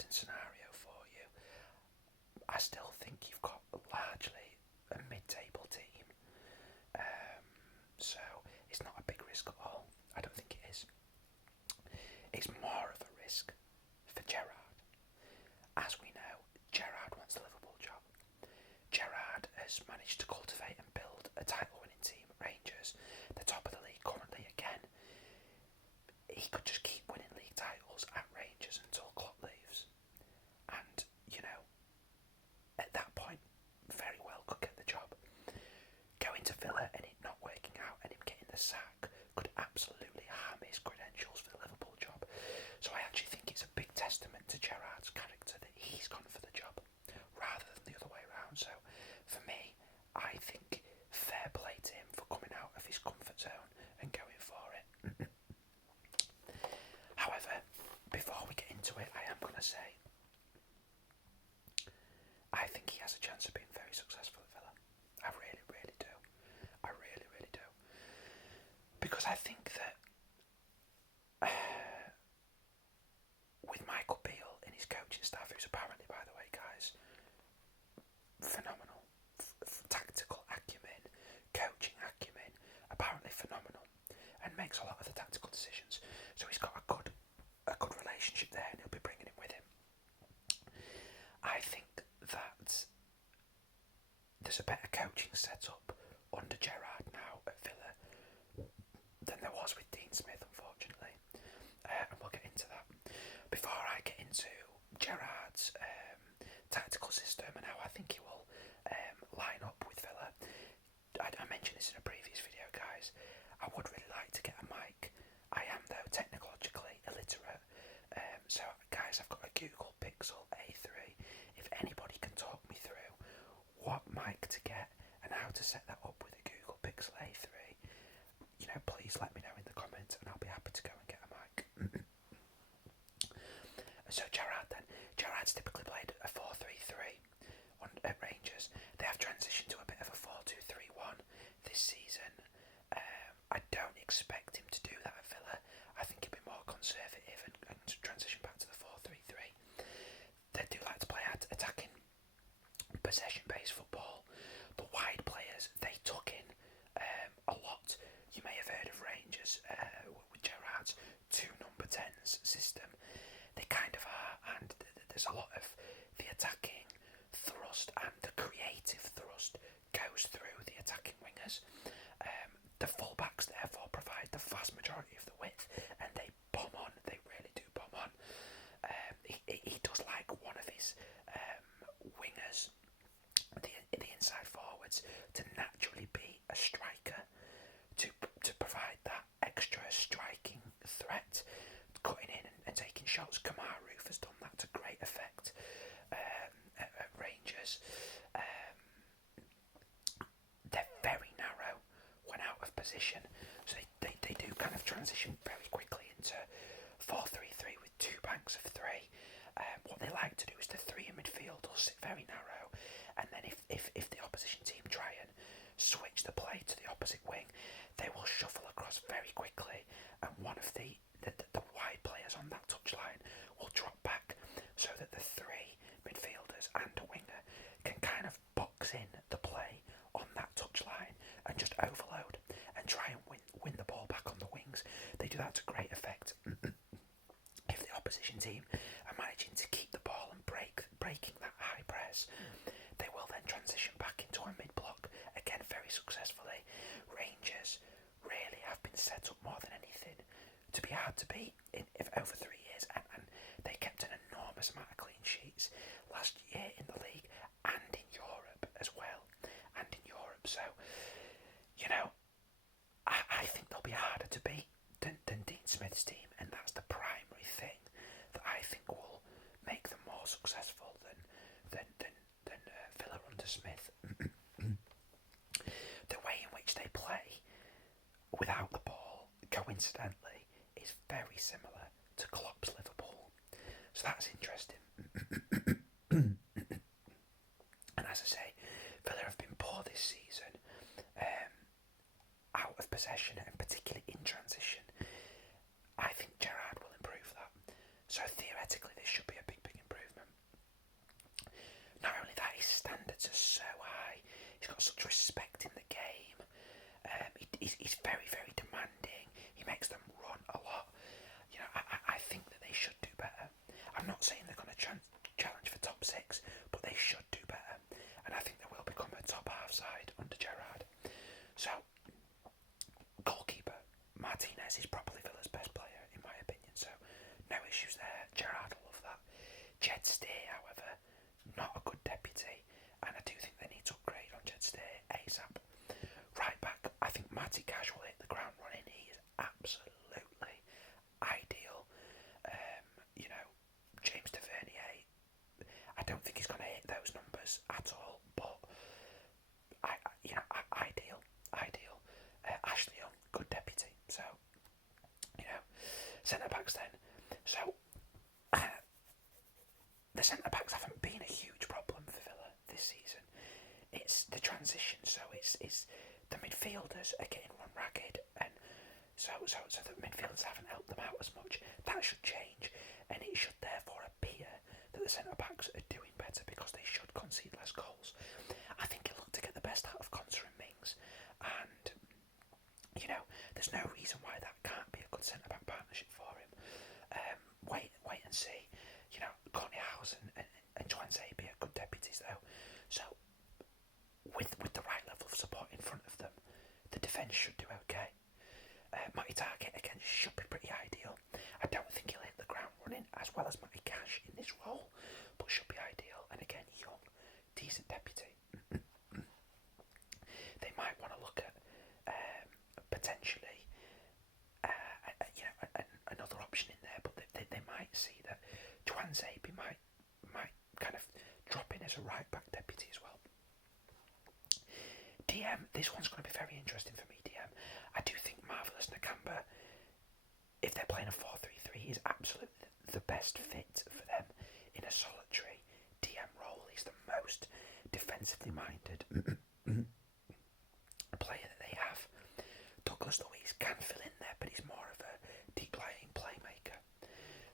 interesting scenario for you. I still think you've got largely a mid-table team, so it's not a big risk at all. I don't think it is. It's more of a risk for Gerrard. As we know, Gerrard wants the Liverpool job. Gerrard has managed to cultivate and build a title-winning team at Rangers, the top of the league currently again. He could just keep winning league titles at Rangers until Klopp leaves. And, you know, at that point, very well could get the job. Going to Villa and it not working out and him getting the sack could absolutely harm his credentials for the Liverpool job. So I actually think it's a big testament to Gerrard's character that he's gone for the job rather than the other way around. So for me, I think fair play to him for coming out of his comfort zone and going for it. However, before we get into it, I am going to say I think he has a chance of being very successful at Villa. I really, really do. I really, really do. Because I think that with Michael Beale in his coaching staff, who's apparently, by the way, guys, phenomenal. Tactical acumen, coaching acumen, apparently phenomenal, and makes a lot of the tactical decisions. So he's got a good relationship there, and he'll be bringing him with him. I think that there's a better coaching setup under Gerrard now at Villa than there was with Dean Smith, unfortunately, and we'll get into that. Before I get into Gerrard's tactical system and how I think he will line up with Villa, I mentioned this in a previous video, guys. I would really like to get a mic. I am, though, technologically illiterate. So, guys, I've got a Google Pixel A3. If anybody can talk me through what mic to get and how to set that up with a Google Pixel A3, you know, please let me know in the comments and I'll be happy to go and get a mic. So Gerrard then. Gerrard's typically played a 4-3-3 at Rangers. They have transitioned to a bit of a 4-2-3-1 this season. I don't expect him to do that at Villa. I think he'll be more conservative and transition back to the 4-3-3. They do like to play attacking, possession-based football. The wide players, they tuck in a lot. You may have heard of Rangers with Gerrard's 2 number 10s system. They kind of are, and there's a lot of the attacking thrust and the creative thrust goes through the attacking wingers. The fullbacks therefore provide the vast majority of the width, and they bomb on. They really do bomb on. He does like one of his wingers, the inside forwards, to naturally be a striker, to provide that extra striking threat, cutting in and taking shots. Kamar Roof has done that to great effect at Rangers. They're very narrow when out of position, so they do kind of transition very quickly into 4-3-3 with 2 banks of 3. What they like to do is the 3 in midfield will sit very narrow, and then if the opposition team try and switch the play to the opposite wing, they will shuffle across very quickly, and one of the wide players on that touchline will drop back so that the 3 midfielders and a winger can kind of box in the play on that touchline and just overload and try and win the ball back on the wings. They do that to great effect. If the opposition team are managing to keep the ball and breaking that high press, they will then transition back into a mid-block, again very successfully. Rangers really have been set up more than anything to be hard to beat over 3 years, and they kept an enormous amount of clean sheets last year in the league and in Europe as well, so, you know, I think they'll be harder to beat than Dean Smith's team, and that's the primary thing that I think will make them more successful than Villa under Smith. The way in which they play without the ball, coincidentally, is very similar to Klopp's Liverpool, so that's interesting. And as I say, Villa have been poor this season, out of possession and particularly in transition. I think Gerrard will improve that. So theoretically, this should be a big improvement. Jed Steer, however, not a good deputy, and I do think they need to upgrade on Jed Steer ASAP. Right back, I think Matty Cash will hit the ground running. He is absolutely ideal. James Tavernier, I don't think he's going to hit those numbers at all, but ideal. Ashley Young, good deputy. So, centre backs then. So, the centre backs haven't been a huge problem for Villa this season. It's the transition, so it's the midfielders are getting run ragged, and so the midfielders haven't helped them out as much. That should change, and it should therefore appear that the centre backs are doing better because they should concede less goals. I think he'll look to get the best out of Konsa and Mings, and there's no reason why that can't be a good centre back partnership for him. Wait and see. Kornihausen and Chouanzé be good deputies though. So with the right level of support in front of them, the defence should do okay. Matty Target again should be pretty ideal. I don't think he'll hit the ground running as well as Matty Cash in this role, but should be ideal. And again, young, decent deputy. They might want to look at potentially another option in there, but they might see that Chouanzé might kind of drop in as a right back deputy as well. DM, this one's going to be very interesting for me. DM, I do think Marvellous Nakamba, if they're playing a 4-3-3, is absolutely the best fit for them in a solitary DM role. He's the most defensively minded player that they have. Douglas Luiz can fill in there, but he's more of a deep-lying playmaker.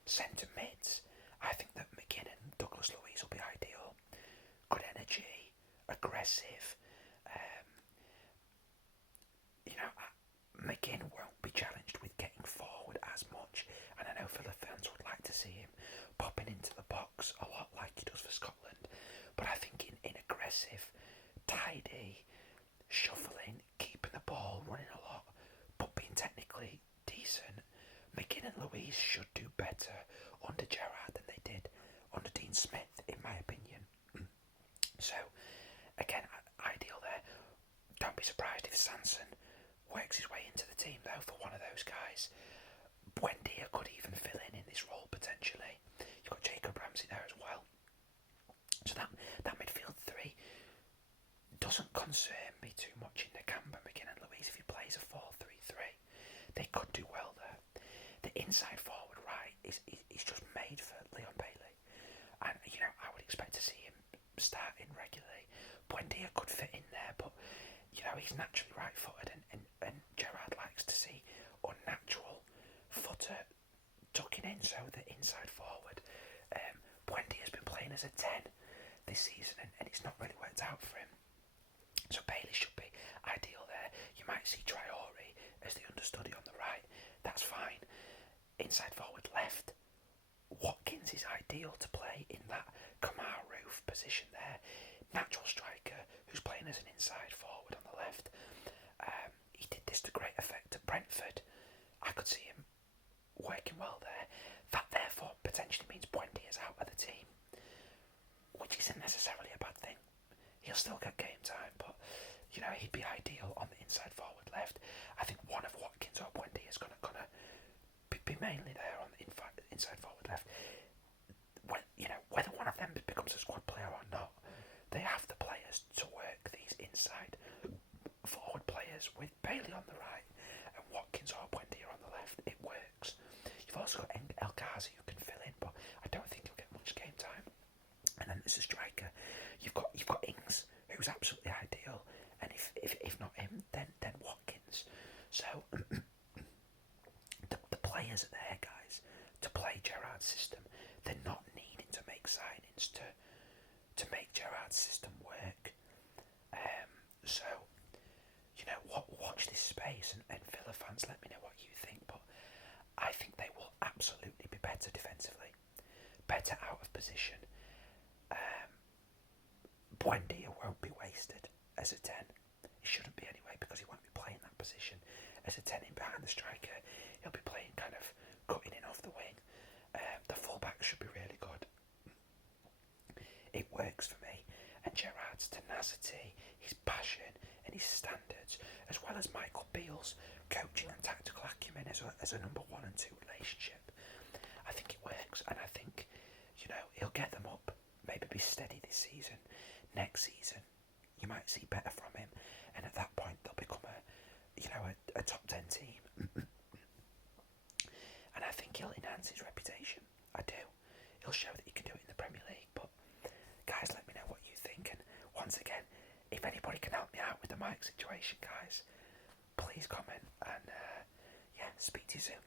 Centre mids, I think that McGinn and Douglas Luiz will be ideal. Good energy, aggressive. McGinn won't be challenged with getting forward as much, and I know Villa fans would like to see him popping into the box a lot like he does for Scotland, but I think in aggressive, tidy, shuffling, keeping the ball, running a lot, but being technically decent, McGinn and Luiz should do better under Gerrard than they did under Dean Smith, in my opinion. So, again, ideal there. Don't be surprised if Sanson works his way into the team though for one of those guys. Buendia could even fill in this role potentially. You've got Jacob Ramsey there as well. So that midfield three doesn't concern me too much in Nakamba, McGinn and Luiz. If he plays a 4-3-3, they could do well there. The inside forward right is just made for Leon Bailey, and I would expect to see him starting regularly. Buendia could fit in there, but he's naturally right-footed, and Gerrard likes to see unnatural footer tucking in, so the inside forward. Buendia's been playing as a 10 this season, and it's not really worked out for him. So Bailey should be ideal there. You might see Traore as the understudy on the right. That's fine. Inside forward left, Watkins is ideal to play in that Kamar Roof position there. Natural striker who's playing as an inside forward on the left. He did this to great effect at Brentford. I could see him working well there. That therefore potentially means Buendia's out of the team, which isn't necessarily a bad thing. He'll still get game time, but he'd be ideal on the inside forward left. I think one of Watkins or Buendia is gonna be mainly there on the inside forward left. Whether one of them becomes a squad player or not, they have the players to work these inside forward players with Bailey on the right and Watkins or Buendia on the left. It works. You've also got El Ghazi who can fill in, but I don't think he'll get much game time. And then there's a striker. You've got Ings, who's absolutely ideal, and if not him, then Watkins. So the players are there, guys, to play Gerrard's system. They're not needing to make signings to make Gerrard's system work. So watch this space, and Villa fans, let me know what you think. But I think they will absolutely be better defensively, better out of position. Buendia won't be wasted as a 10. He shouldn't be anyway, because he won't be playing that position as a 10 in behind the striker. He'll be playing kind of cutting in off the wing. The fullback should be really good. it works for me. And Gerrard's tenacity, his passion, and his standards, as well as Michael Beale's coaching and tactical acumen as a number 1 and 2 relationship, I think it works. And I think, he'll get them up. Maybe be steady this season. Next season, you might see better from him, and at that point they'll become a top 10 team. And I think he'll enhance his reputation. I do. He'll show that he can do it in the Premier League. But guys, let me know what you think. And once again, if anybody can help me out with the mic situation, guys, please comment. And speak to you soon.